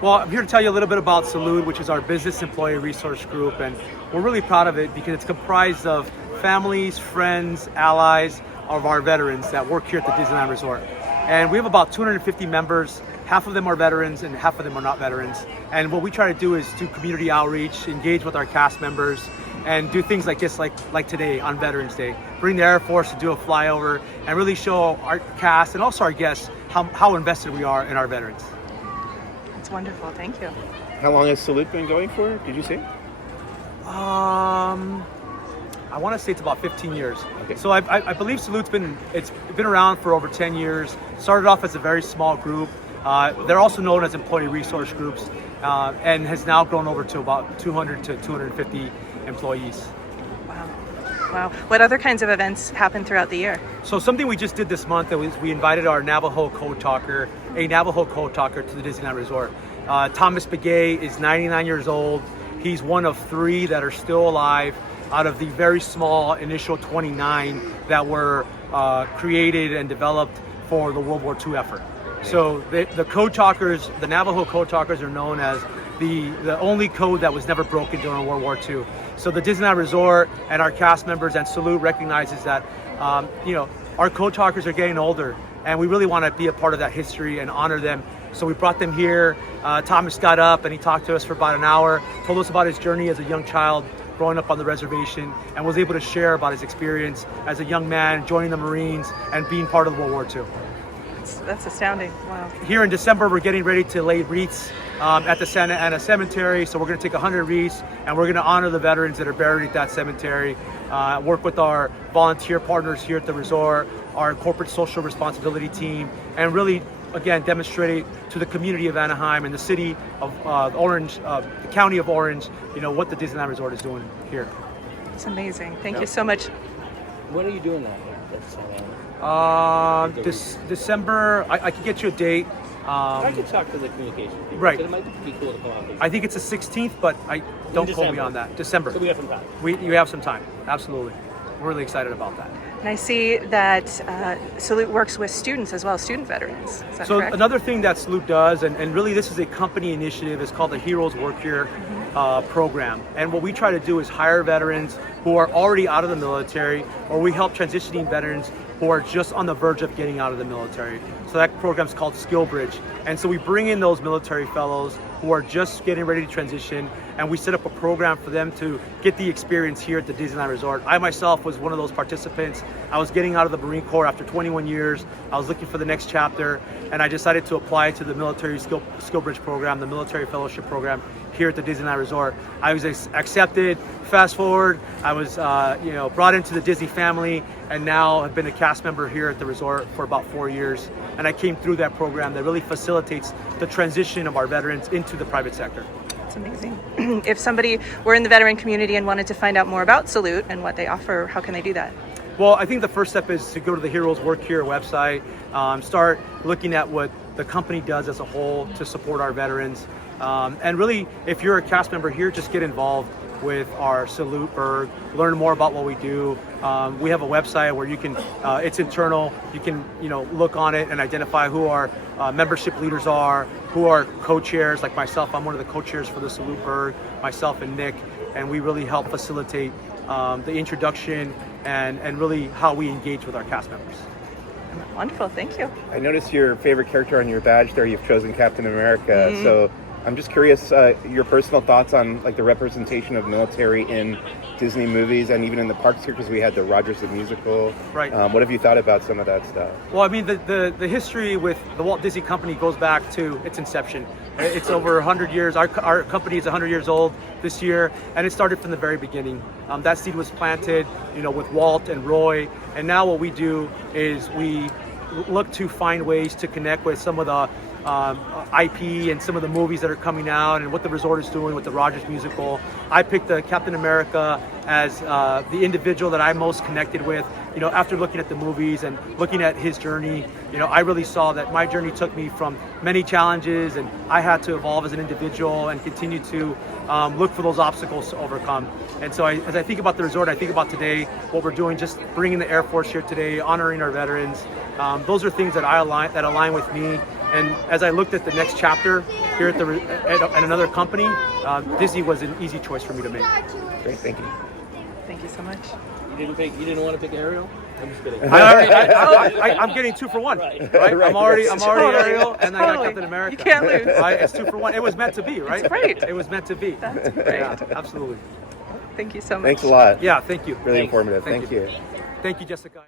Well, I'm here to tell you a little bit about Salute, which is our business employee resource group, and we're really proud of it because it's comprised of families, friends, allies of our veterans that work here at the Disneyland Resort. And we have about 250 members. Half of them are veterans and half of them are not veterans. And what we try to do is do community outreach, engage with our cast members, and do things like this, like today on Veterans Day. Bring the Air Force to do a flyover and really show our cast and also our guests how invested we are in our veterans. That's wonderful. Thank you. How long has Salute been going for? Did you say? I want to say it's about 15 years. Okay. So I believe Salute's been around for over 10 years. Started off as a very small group. They're also known as employee resource groups, and has now grown over to about 200 to 250 employees. Wow. Wow. What other kinds of events happen throughout the year? So something we just did this month was we invited our Navajo code talker to the Disneyland Resort. Thomas Begay is 99 years old. He's one of 3 that are still alive out of the very small initial 29 that were created and developed for the World War II effort. So the code talkers, the Navajo code talkers, are known as the only code that was never broken during World War II. So the Disneyland Resort and our cast members and Salute recognizes that our code talkers are getting older, and we really want to be a part of that history and honor them. So we brought them here. Thomas got up and he talked to us for about an hour, told us about his journey as a young child growing up on the reservation, and was able to share about his experience as a young man joining the Marines and being part of World War II. That's astounding. Wow. Here in December, we're getting ready to lay wreaths at the Santa Ana Cemetery. So we're going to take 100 wreaths and we're going to honor the veterans that are buried at that cemetery. Work with our volunteer partners here at the resort, our corporate social responsibility team, and really, again, demonstrate to the community of Anaheim and the city of Orange, the county of Orange, what the Disneyland Resort is doing here. It's amazing. Thank you so much. When are you doing that? This December, I could get you a date. I could talk to the communication people. Right. It might be cool to come out. I think it's the 16th, but don't quote me on that. December. So we have some time. You have some time. Absolutely. We're really excited about that. And I see that Salute works with students as well, student veterans. Is that correct? Another thing that Salute does, and really this is a company initiative, is called the Heroes Work Here program. And what we try to do is hire veterans who are already out of the military, or we help transitioning veterans who are just on the verge of getting out of the military. So that program is called Skill Bridge. And so we bring in those military fellows who are just getting ready to transition, and we set up a program for them to get the experience here at the Disneyland Resort. I myself was one of those participants. I was getting out of the Marine Corps after 21 years. I was looking for the next chapter, and I decided to apply to the military skill bridge program, the military fellowship program here at the Disneyland Resort. I was accepted. Fast forward, I was brought into the Disney family, and now have been a cast member here at the resort for about 4 years. And I came through that program that really facilitates the transition of our veterans into the private sector. That's amazing. If somebody were in the veteran community and wanted to find out more about Salute and what they offer, how can they do that? Well, I think the first step is to go to the Heroes Work Here website, start looking at what the company does as a whole to support our veterans. And really, if you're a cast member here, just get involved with our Salute Berg, learn more about what we do. We have a website where you can, it's internal, you can look on it and identify who our membership leaders are, who are co-chairs, like myself. I'm one of the co-chairs for the Salute Berg, myself and Nick, and we really help facilitate the introduction and really how we engage with our cast members. Wonderful, thank you. I noticed your favorite character on your badge there. You've chosen Captain America. So I'm just curious, your personal thoughts on the representation of military in Disney movies and even in the parks here, because we had the Rogers the Musical. Right. What have you thought about some of that stuff? Well, I mean, the history with the Walt Disney Company goes back to its inception. It's over 100 years. Our company is 100 years old this year, and it started from the very beginning. That seed was planted, with Walt and Roy, and now what we do is we look to find ways to connect with some of the IP and some of the movies that are coming out and what the resort is doing with the Rogers musical. I picked the Captain America as the individual that I'm most connected with. After looking at the movies and looking at his journey, I really saw that my journey took me from many challenges, and I had to evolve as an individual and continue to look for those obstacles to overcome. And so as I think about the resort, I think about today, what we're doing, just bringing the Air Force here today, honoring our veterans. Those are things that align with me. And as I looked at the next chapter here at another company, Disney was an easy choice for me to make. Great, thank you. Thank you so much. You didn't want to pick Ariel? I'm just kidding. I'm getting 2 for 1. Right? I'm already Totally. Ariel, and I got Totally. Captain America. You can't lose. Right? It's 2 for 1. It was meant to be, right? That's right. It was meant to be. That's great. Yeah, absolutely. Thank you so much. Thanks a lot. Yeah, thank you. Really Thanks. informative. Thank Thank you. Thank you, Jessica.